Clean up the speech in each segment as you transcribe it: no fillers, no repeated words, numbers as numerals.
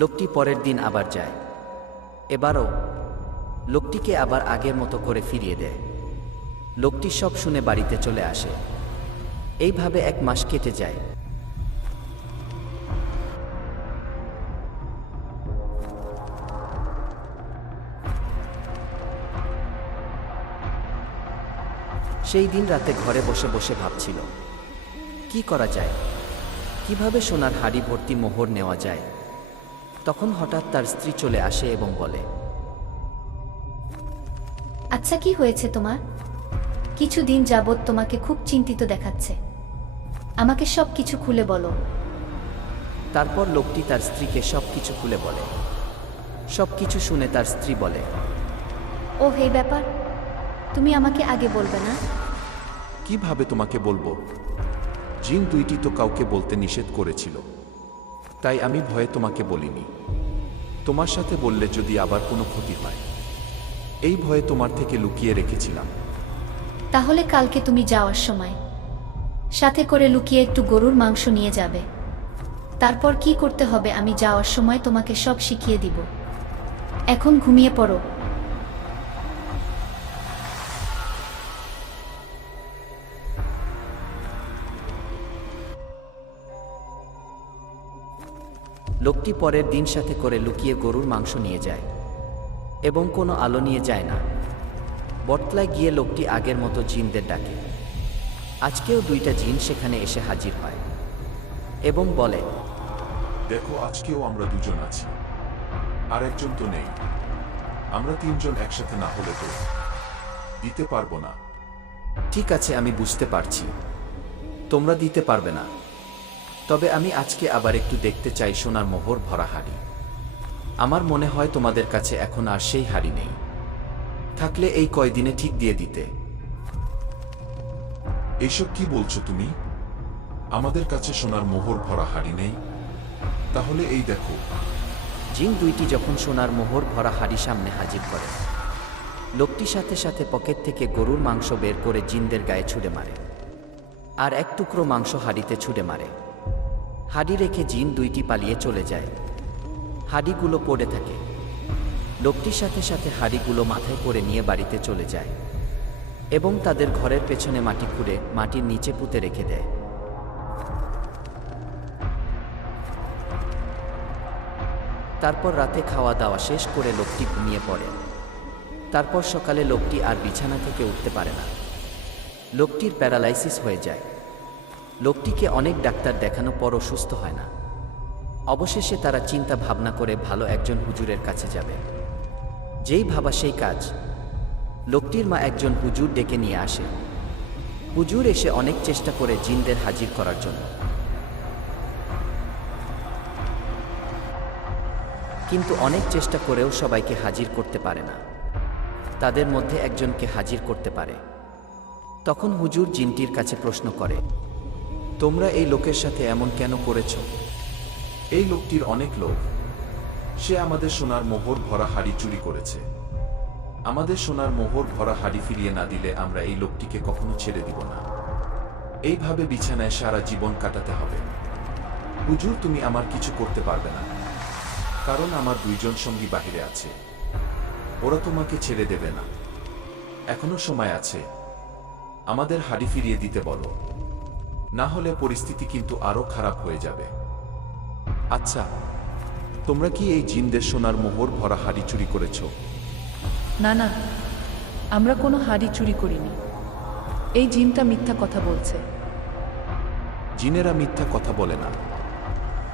লোকটি পরের দিন আবার যায়। এবারও লোকটিকে আবার আগের মতো করে ফিরিয়ে দেয়। লোকটি সব শুনে বাড়িতে চলে আসে। এইভাবে 1 মাস কেটে যায়। সেই দিন রাতে ঘরে বসে বসে ভাবছিল, কি করা যায়, কিভাবে সোনার হাড়ি ভর্তি মোহর নেওয়া যায়। তখন হঠাৎ তার স্ত্রী চলে আসে এবং বলে, আচ্ছা, কি হয়েছে তোমার? কিছুদিন যাবৎ তোমাকে খুব চিন্তিত দেখাচ্ছে। আমাকে সব কিছু খুলে বলো। তারপর লোকটি তার স্ত্রীকে সব কিছু খুলে বলে। সব কিছু শুনে তার স্ত্রী বলে, ও এই ব্যাপার, তুমি আমাকে আগে বলবে না? কিভাবে তোমাকে বলবো? জিন দুইটি তো কাউকে বলতে নিষেধ করেছিল, তাই আমি ভয়ে তোমাকে বলিনি। তোমার সাথে বললে যদি আবার কোনো ক্ষতি হয়, এই ভয়ে তোমার থেকে লুকিয়ে রেখেছিলাম। তাহলে কালকে তুমি যাওয়ার সময় সাথে করে লুকিয়ে একটু গরুর মাংস নিয়ে যাবে। তারপর কি করতে হবে আমি যাওয়ার সময় তোমাকে সব শিখিয়ে দিব। এখন ঘুমিয়ে পড়ো। লোকটি পরের দিন সাথে করে লুকিয়ে গরুর মাংস নিয়ে যায় এবং কোনো আলো নিয়ে যায় না। বটতলায় গিয়ে লোকটি আগের মতো জিনদের ডাকে। আজকেও 2টা জিন সেখানে এসে হাজির হয় এবং বলে, দেখো, আজকেও আমরা দুজন আছি, আর একজন তো নেই। আমরা 3 জন একসাথে না হলে তো দিতে পারবো না। ঠিক আছে, আমি বুঝতে পারছি তোমরা দিতে পারবে না, তবে আমি আজকে আবার একটু দেখতে চাই সোনার মোহর ভরা হাড়ি। আমার মনে হয় তোমাদের কাছে এখন আর সেই হাড়ি নেই, থাকলে এই কয়দিনে ঠিক দিয়ে দিতে। এইসব কি বলছো তুমি? আমাদের কাছে সোনার মোহর ভরা হাড়ি নেই। তাহলে এই দেখো। জিন দুইটি যখন সোনার মোহর ভরা হাড়ি সামনে হাজির করে, লোকটি সাথে সাথে পকেট থেকে গরুর মাংস বের করে জিনদের গায়ে ছুঁড়ে মারে, আর 1 টুকরো মাংস হাড়িতে ছুঁড়ে মারে। হাড়ি রেখে জিন দুইটি পালিয়ে চলে যায়। হাড়িগুলো পড়ে থাকে। লোকটির সাথে সাথে হাড়িগুলো মাথায় করে নিয়ে বাড়িতে চলে যায় এবং তাদের ঘরের পেছনে মাটি খুঁড়ে মাটির নিচে পুঁতে রেখে দেয়। তারপর রাতে খাওয়া দাওয়া শেষ করে লোকটি ঘুমিয়ে পড়ে। তারপর সকালে লোকটি আর বিছানা থেকে উঠতে পারে না। লোকটির প্যারালাইসিস হয়ে যায়। লোকটিকে অনেক ডাক্তার দেখানোর পরও সুস্থ হয় না। অবশেষে তারা চিন্তা ভাবনা করে ভালো একজন হুজুরের কাছে যাবে। যেই ভাবা সেই কাজ। লোকটির মা একজন হুজুর ডেকে নিয়ে আসে। হুজুর এসে অনেক চেষ্টা করে জিনদের হাজির করার জন্য, কিন্তু অনেক চেষ্টা করেও সবাইকে হাজির করতে পারে না। তাদের মধ্যে একজনকে হাজির করতে পারে। তখন হুজুর জিনটির কাছে প্রশ্ন করে, তোমরা এই লোকের সাথে এমন কেন করেছ? এই লোকটির অনেক লোভ। সে আমাদের সোনার মোহর ভরা হাড়ি চুরি করেছে। আমাদের সোনার মোহর ভরা হাড়ি ফিরিয়ে না দিলে আমরা এই লোকটিকে কখনো ছেড়ে দিব না। এইভাবে বিছানায় সারা জীবন কাটাতে হবে। হুজুর, তুমি আমার কিছু করতে পারবে না, কারণ আমার 2 জন সঙ্গী বাহিরে আছে। ওরা তোমাকে ছেড়ে দেবে না। এখনো সময় আছে। আমাদের হাড়ি ফিরিয়ে দিতে বলো, না হলে পরিস্থিতি কিন্তু আরো খারাপ হয়ে যাবে। আচ্ছা, তোমরা কি এই জিনদের সোনার মোহর ভরা হাড়ি চুরি করেছ? না না, আমরা কোনো হাড়ি চুরি করিনি। এই জিনটা মিথ্যা কথা বলছে। জিনেরা মিথ্যা কথা বলে না।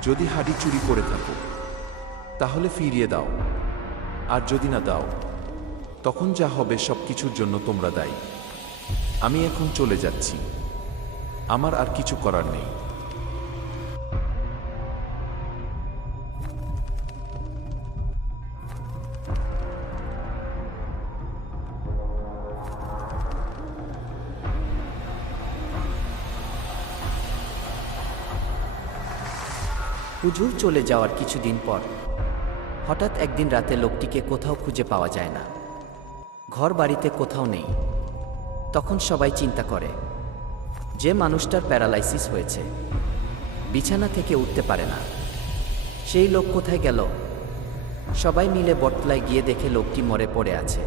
যদি হাড়ি চুরি করে থাকো তাহলে ফিরিয়ে দাও, আর যদি না দাও তখন যা হবে সবকিছুর জন্য তোমরা দায়ী। আমি এখন চলে যাচ্ছি, আমার আর কিছু করার নেই। হুজুর চলে যাওয়ার কিছুদিন পর হঠাৎ একদিন রাতে লোকটিকে কোথাও খুঁজে পাওয়া যায় না। ঘর বাড়িতে কোথাও নেই। তখন সবাই চিন্তা করে, যে মানুষটার প্যারালাইসিস হয়েছে, বিছানা থেকে উঠতে পারে না, সেই লোক কোথায় গেল? সবাই মিলে বটতলায় গিয়ে দেখে লোকটি মরে পড়ে আছে।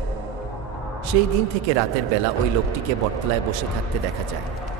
সেই দিন থেকে রাতের বেলা ওই লোকটিকে বটতলায় বসে থাকতে দেখা যায়।